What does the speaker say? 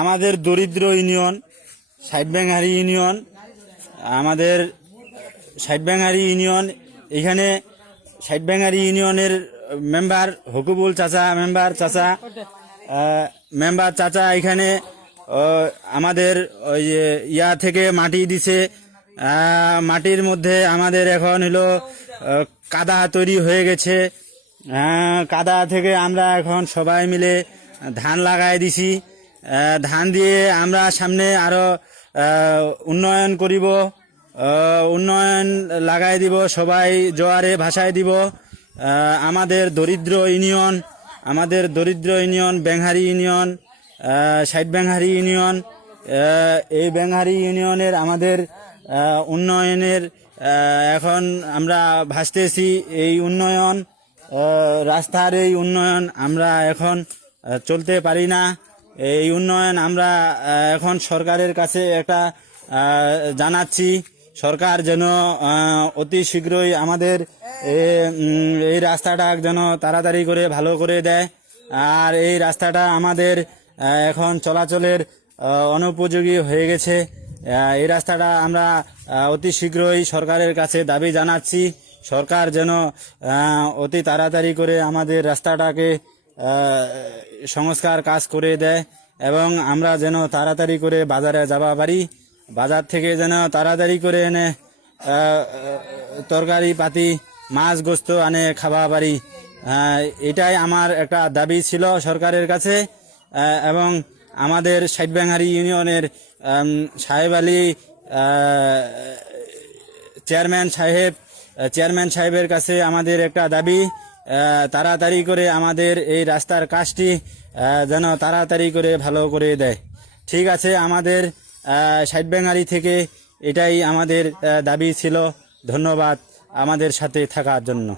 আমাদের দরিদ্র union সাইডব্যাংহারি union, আমাদের সাইডব্যাংহারি ইউনিয়ন, এখানে সাইডব্যাংহারি ইউনিয়নের মেম্বার হকুবুল চাচা, মেম্বার চাচা এখানে আমাদের ওই ইয়া থেকে মাটি দিছে। মাটির মধ্যে আমাদের এখন হলো কাদা তৈরি হয়ে গেছে। কাদা থেকে আমরা এখন সবাই মিলে ধান লাগাই দিছি। ধান দিয়ে আমরা সামনে আরো উন্নয়ন করিব, উন্নয়ন লাগাই দিব, সবাই জোয়ারে ভাসায় দিব। আমাদের দরিদ্র ইউনিয়ন ব্যাংহারি ইউনিয়ন, সাইডব্যাংহারি ইউনিয়ন, এই ব্যাংহারি ইউনিয়নের আমাদের উন্নয়নের এখন আমরা ভাসতেছি। এই উন্নয়ন, রাস্তার এই উন্নয়ন আমরা এখন চলতে পারি না। এই উন্নয়ন আমরা এখন সরকারের কাছে একটা জানাচ্ছি, সরকার যেন অতি শীঘ্রই আমাদের এই রাস্তাটা যেন তাড়াতাড়ি করে ভালো করে দেয়। আর এই রাস্তাটা আমাদের এখন চলাচলের অনুপযোগী হয়ে গেছে। এই রাস্তাটা আমরা অতি শীঘ্রই সরকারের কাছে দাবি জানাচ্ছি, সরকার যেন অতি তাড়াতাড়ি করে আমাদের রাস্তাটাকে সংস্কার কাজ করে দেয় এবং আমরা যেন তাড়াতাড়ি করে বাজারে যাবা পারি, বাজার থেকে যেন তাড়াতাড়ি করে এনে তরকারি পাতি মাছ গোস্ত আনে খাওয়া পারি। এটাই আমার একটা দাবি ছিল সরকারের কাছে। এবং আমাদের সাইডব্যাংহারি ইউনিয়নের সাহেব আলী চেয়ারম্যান সাহেবের কাছে আমাদের একটা দাবি, তাড়াতাড়ি করে আমাদের এই রাস্তার কাজটি যেন তাড়াতাড়ি করে ভালো করে দেয়। ঠিক আছে, আমাদের সাইডব্যাংহারি থেকে এটাই আমাদের দাবি ছিল। ধন্যবাদ আমাদের সাথে থাকার জন্য।